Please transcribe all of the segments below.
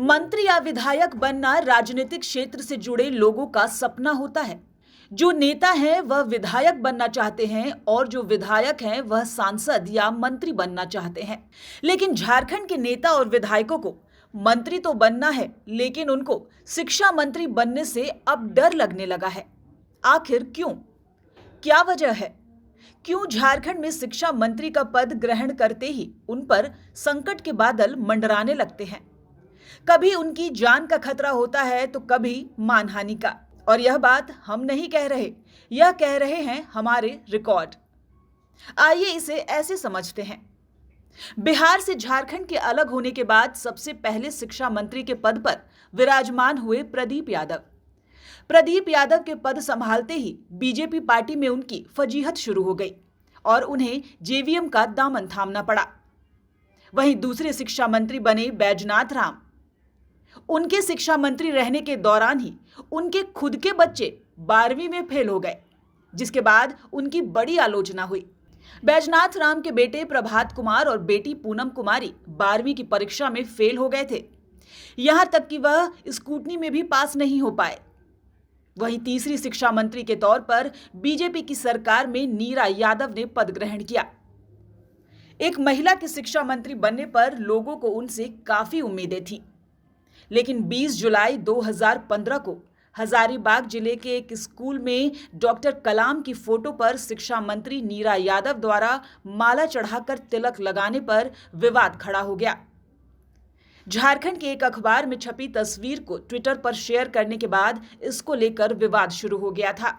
मंत्री या विधायक बनना राजनीतिक क्षेत्र से जुड़े लोगों का सपना होता है। जो नेता हैं वह विधायक बनना चाहते हैं और जो विधायक हैं वह सांसद या मंत्री बनना चाहते हैं। लेकिन झारखंड के नेता और विधायकों को मंत्री तो बनना है, लेकिन उनको शिक्षा मंत्री बनने से अब डर लगने लगा है। आखिर क्यों? क्या वजह है? क्यों झारखंड में शिक्षा मंत्री का पद ग्रहण करते ही उन पर संकट के बादल मंडराने लगते हैं? कभी उनकी जान का खतरा होता है तो कभी मानहानि का। और यह बात हम नहीं कह रहे, यह कह रहे हैं हमारे रिकॉर्ड। आइए इसे ऐसे समझते हैं। बिहार से झारखंड के अलग होने के बाद सबसे पहले शिक्षा मंत्री के पद पर विराजमान हुए प्रदीप यादव। प्रदीप यादव के पद संभालते ही बीजेपी पार्टी में उनकी फजीहत शुरू हो गई और उन्हें जेवीएम का दामन थामना पड़ा। वहीं दूसरे शिक्षा मंत्री बने बैजनाथ राम। उनके शिक्षा मंत्री रहने के दौरान ही उनके खुद के बच्चे 12वीं में फेल हो गए, जिसके बाद उनकी बड़ी आलोचना हुई। बैजनाथ राम के बेटे प्रभात कुमार और बेटी पूनम कुमारी 12वीं की परीक्षा में फेल हो गए थे। यहां तक कि वह स्कूटनी में भी पास नहीं हो पाए। वहीं तीसरी शिक्षा मंत्री के तौर पर बीजेपी की सरकार में नीरा यादव ने पद ग्रहण किया। एक महिला के शिक्षा मंत्री बनने पर लोगों को उनसे काफी उम्मीदें थीं। लेकिन 20 जुलाई 2015 को हजारीबाग जिले के एक स्कूल में डॉक्टर कलाम की फोटो पर शिक्षा मंत्री नीरा यादव द्वारा माला चढ़ाकर तिलक लगाने पर विवाद खड़ा हो गया। झारखंड के एक अखबार में छपी तस्वीर को ट्विटर पर शेयर करने के बाद इसको लेकर विवाद शुरू हो गया था।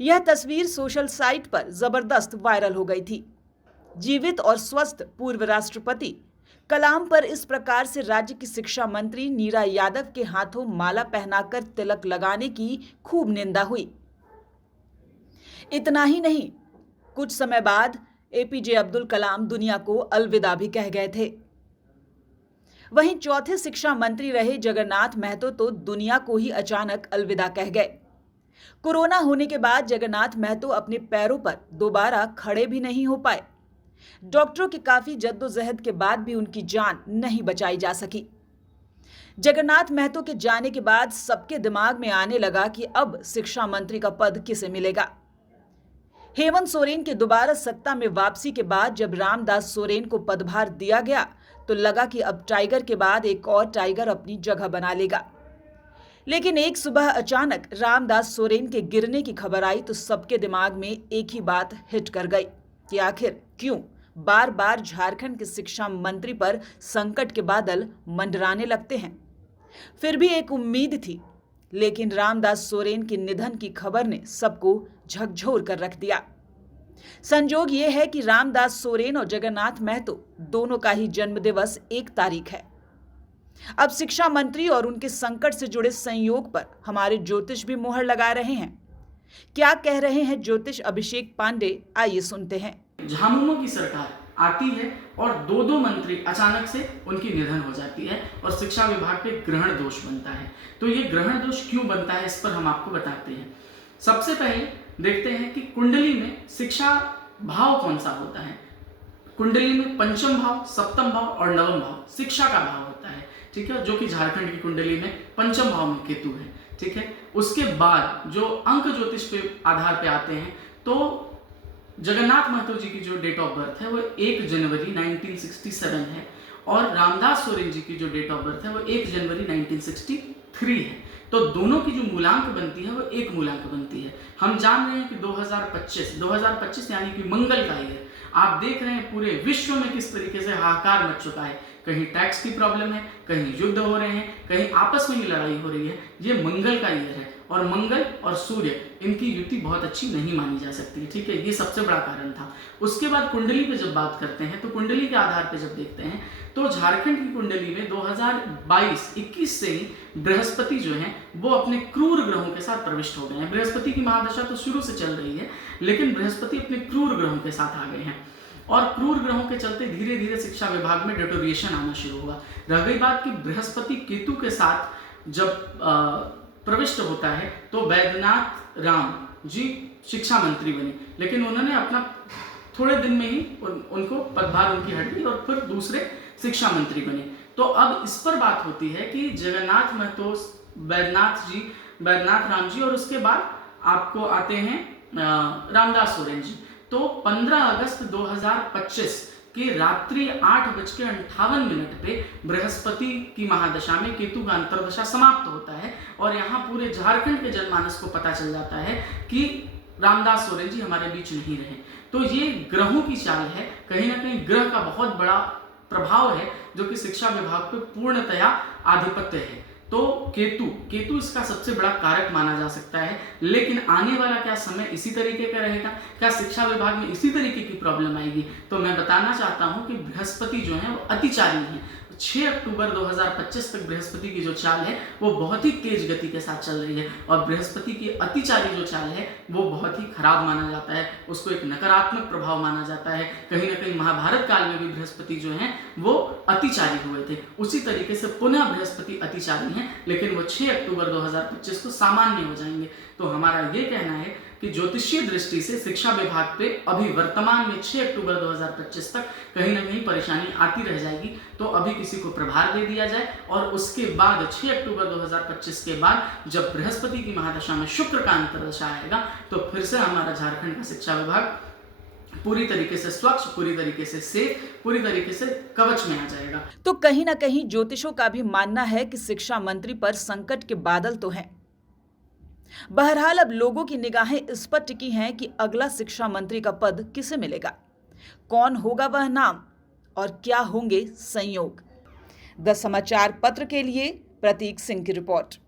यह तस्वीर सोशल साइट पर जबरदस्त वायरल हो गई थी। जीवित और स्वस्थ पूर्व राष्ट्रपति कलाम पर इस प्रकार से राज्य की शिक्षा मंत्री नीरा यादव के हाथों माला पहनाकर तिलक लगाने की खूब निंदा हुई। इतना ही नहीं, कुछ समय बाद एपीजे अब्दुल कलाम दुनिया को अलविदा भी कह गए थे। वहीं चौथे शिक्षा मंत्री रहे जगन्नाथ महतो तो दुनिया को ही अचानक अलविदा कह गए। कोरोना होने के बाद जगन्नाथ महतो अपने पैरों पर दोबारा खड़े भी नहीं हो पाए। डॉक्टरों की काफी जद्दोजहद के बाद भी उनकी जान नहीं बचाई जा सकी। जगन्नाथ महतो के जाने के बाद सबके दिमाग में आने लगा कि अब शिक्षा मंत्री का पद किसे मिलेगा। हेमंत सोरेन के दोबारा सत्ता में वापसी के बाद जब रामदास सोरेन को पदभार दिया गया तो लगा कि अब टाइगर के बाद एक और टाइगर अपनी जगह बना लेगा। लेकिन एक सुबह अचानक रामदास सोरेन के गिरने की खबर आई तो सबके दिमाग में एक ही बात हिट कर गई कि आखिर क्यों बार बार झारखंड के शिक्षा मंत्री पर संकट के बादल मंडराने लगते हैं। फिर भी एक उम्मीद थी, लेकिन रामदास सोरेन के निधन की खबर ने सबको झकझोर कर रख दिया। संजोग यह है कि रामदास सोरेन और जगन्नाथ महतो दोनों का ही जन्मदिवस एक तारीख है। अब शिक्षा मंत्री और उनके संकट से जुड़े संयोग पर हमारे ज्योतिष भी मोहर लगा रहे हैं। क्या कह रहे हैं ज्योतिष अभिषेक पांडे, आइए सुनते हैं। झामुमो की सरकार आती है और दो मंत्री अचानक से उनकी निधन हो जाती है और शिक्षा विभाग पे ग्रहण दोष बनता है। तो ये ग्रहण दोष क्यों बनता है, इस पर हम आपको बताते हैं। सबसे पहले देखते हैं कि कुंडली में शिक्षा भाव कौन सा होता है। कुंडली में पंचम भाव, सप्तम भाव और नवम भाव शिक्षा का भाव होता है, ठीक है, जो कि झारखंड की कुंडली में पंचम भाव में केतु है, ठीक है। उसके बाद जो अंक ज्योतिष के आधार पे आते हैं तो जगन्नाथ महतो जी की जो डेट ऑफ बर्थ है वो 1 जनवरी 1967 है और रामदास सोरेन जी की जो डेट ऑफ बर्थ है वो 1 जनवरी 1963 है। तो दोनों की जो मूलांक बनती है वो एक मूलांक बनती है। हम जान रहे हैं कि 2025 यानी कि मंगल का ईयर, आप देख रहे हैं पूरे विश्व में किस तरीके से हाहाकार मच चुका है। कहीं टैक्स की प्रॉब्लम है, कहीं युद्ध हो रहे हैं, कहीं आपस में ही लड़ाई हो रही है। ये मंगल का ईयर है और मंगल और सूर्य इनकी युति बहुत अच्छी नहीं मानी जा सकती, ठीक है। ये सबसे बड़ा कारण था। उसके बाद कुंडली पे जब बात करते हैं तो कुंडली के आधार पे जब देखते हैं तो झारखंड की कुंडली में 2022-21 से ही बृहस्पति जो है वो अपने क्रूर ग्रहों के साथ प्रविष्ट हो गए हैं। बृहस्पति की महादशा तो शुरू से चल रही है, लेकिन बृहस्पति अपने क्रूर ग्रहों के साथ आ गए हैं और क्रूर ग्रहों के चलते धीरे धीरे शिक्षा विभाग में डिटोरिएशन आना शुरू हुआ। रह गई बात कि बृहस्पति केतु के साथ जब प्रविष्ट होता है तो बैद्यनाथ राम जी शिक्षा मंत्री बने, लेकिन उन्होंने अपना थोड़े दिन में ही उनको पदभार उनकी हट गई और फिर दूसरे शिक्षा मंत्री बने। तो अब इस पर बात होती है कि जगन्नाथ महतो, बैद्यनाथ राम जी, और उसके बाद आपको आते हैं रामदास सोरेन जी। तो 15 अगस्त 2025 की रात्रि 8:58 पे बृहस्पति की महादशा में केतु का अंतर्दशा समाप्त होता है और यहाँ पूरे झारखंड के जनमानस को पता चल जाता है कि रामदास सोरेन जी हमारे बीच नहीं रहे। तो ये ग्रहों की चाल है, कहीं ना कहीं ग्रह का बहुत बड़ा प्रभाव है जो कि शिक्षा विभाग पे पूर्णतया आधिपत्य है। तो केतु इसका सबसे बड़ा कारक माना जा सकता है। लेकिन आने वाला क्या समय इसी तरीके का रहेगा? क्या शिक्षा विभाग में इसी तरीके की प्रॉब्लम आएगी? तो मैं बताना चाहता हूं कि बृहस्पति जो है वो अतिचारी है। 6 अक्टूबर 2025 तक बृहस्पति की जो चाल है वो बहुत ही तेज गति के साथ चल रही है और बृहस्पति की अतिचारी जो चाल है वो बहुत ही खराब माना जाता है, उसको एक नकारात्मक प्रभाव माना जाता है। कहीं ना कहीं महाभारत काल में भी बृहस्पति जो है वो अतिचारी हुए थे, उसी तरीके से पुनः बृहस्पति अतिचारी हैं, लेकिन वो 6 अक्टूबर 2025 को सामान्य हो जाएंगे। तो हमारा ये कहना है कि ज्योतिषीय दृष्टि से शिक्षा विभाग पे अभी वर्तमान में 6 अक्टूबर 2025 तक कहीं ना कहीं परेशानी आती रह जाएगी। तो अभी किसी को प्रभार दे दिया जाए और उसके बाद 6 अक्टूबर 2025 के बाद जब बृहस्पति की महादशा में शुक्र का अंतर्दशा आएगा तो फिर से हमारा झारखंड का शिक्षा विभाग पूरी तरीके से स्वच्छ, पूरी तरीके से सेफ, पूरी तरीके से कवच में आ जाएगा। तो कहीं ना कहीं ज्योतिषों का भी मानना है कि शिक्षा मंत्री पर संकट के बादल तो हैं। बहरहाल अब लोगों की निगाहें इस पर टिकी हैं कि अगला शिक्षा मंत्री का पद किसे मिलेगा, कौन होगा वह नाम और क्या होंगे संयोग। द समाचार पत्र के लिए प्रतीक सिंह की रिपोर्ट।